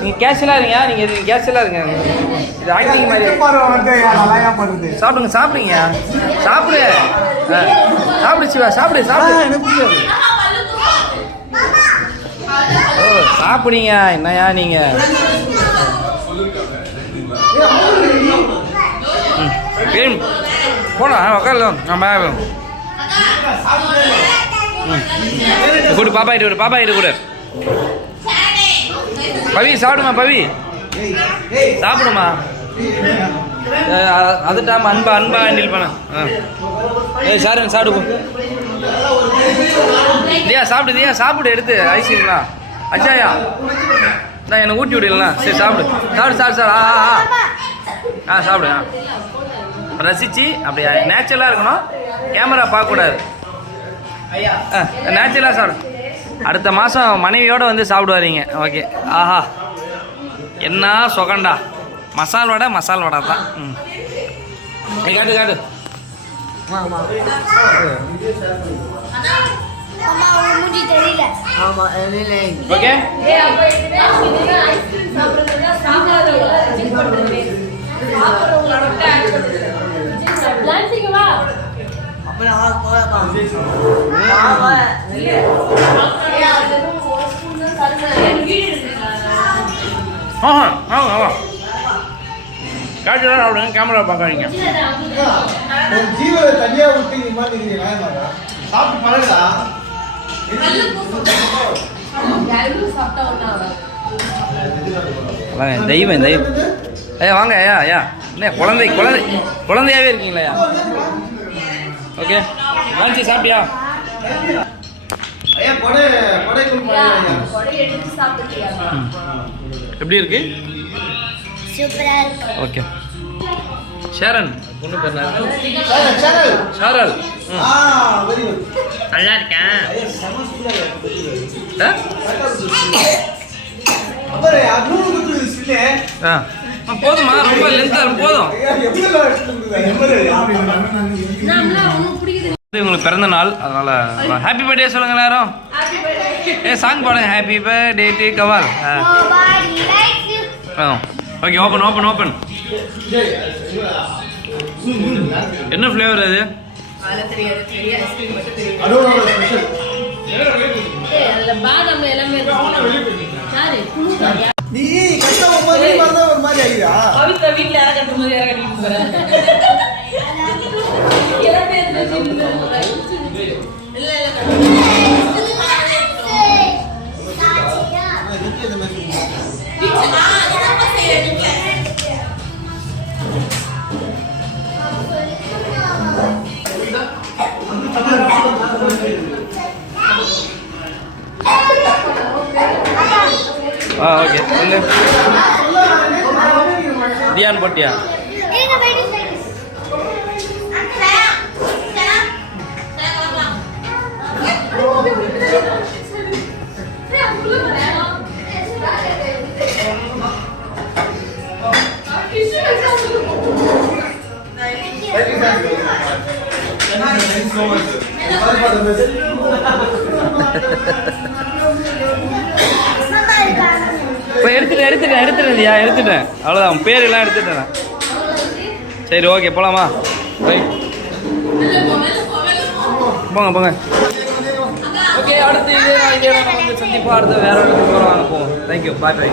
நீங்கள் கேஷுவலாக இருங்க, நீங்கள் கேஷுவலாக இருங்க. இது ஆக்டிங் மாதிரி சாப்பிடுங்க சாப்பிடுங்க சாப்பிடு. சாப்பிடு சிவா சாப்பிடு சாப்பிடு. எனக்கு புரியாது. ஓ சாப்பிடுங்க என்னையா நீங்கள். போனா உட்காரலாம். நான் கூடு பாப்பா கிட்ட கூட, பாப்பா கிட்ட கூட. பவி சாப்பிடுமா, பவி சாப்பிடுமா. அதுட்டாம அன்பா அன்பா ஹேண்டில் பண்ண. சாரு சாப்பிடு. தியா சாப்பிடு, தியா சாப்பிடு எடுத்து ஐஸ்கிரீம்லாம். அச்சாயா நான் என்னை ஊட்டி விடலாம். சரி சாப்பிடு சாப்பிடு சாப்பிடு சார். சாப்பிடு. ரசிச்சு அப்படியா நேச்சுரலாக இருக்கணும். கேமரா பார்க்கக்கூடாது. நேச்சுரலாக சாப்பிடு. அடுத்த மாதம் மனைவியோடு வந்து சாப்பிடுவாரீங்க. ஓகே. ஆஹா என்ன சொகண்டா. மசால் வடை தான். காட்டு காட்டு. ஓகே காட்டுதான் சாப்பிடுங்க, கேமரா பார்க்காதீங்க. தெய்வம் தெய்வம். வாங்க ஐயா ஐயா. என்ன குழந்தையாவே இருக்கீங்களா? ஓகே லஞ்ச் சாப்பிட்டியா? எப்படி இருக்கு? ஓகே. ஷாரன் பொண்ணு பேர் ஷாரல். நல்லா இருக்கேன். போதுமா? ரொம்ப லென்த்தா போதும். உங்களுக்கு பிறந்த நாள், அதனால ஹாப்பி பர்த்டே சொல்லுங்க எல்லாரும். சாங் பாடுங்க. ஹாப்பி பர்த்டே டு கவால். ஓகே. ஓப்பன். என்ன ஃப்ளேவர் அது? நீ கட்ட ஒரு மாதிரி ஆகியா? கவிதா வீட்ல யார கட்டுற மாதிரி யார கட்டிட்டு போற? ஓகே. தியான் போட்டியா? இப்போ எடுத்துட்டேன். அவ்வளோதான், பேரெல்லாம் எடுத்துட்டேன். சரி ஓகே போகலாமா? ரைட் போங்க. ஓகே அடுத்து இதே ஐடியா நம்ம வந்து சந்திப்பா. அடுத்து வேறு இடத்துக்கு போகிறோம். வாங்க போவோம். தேங்க்யூ. பாய்.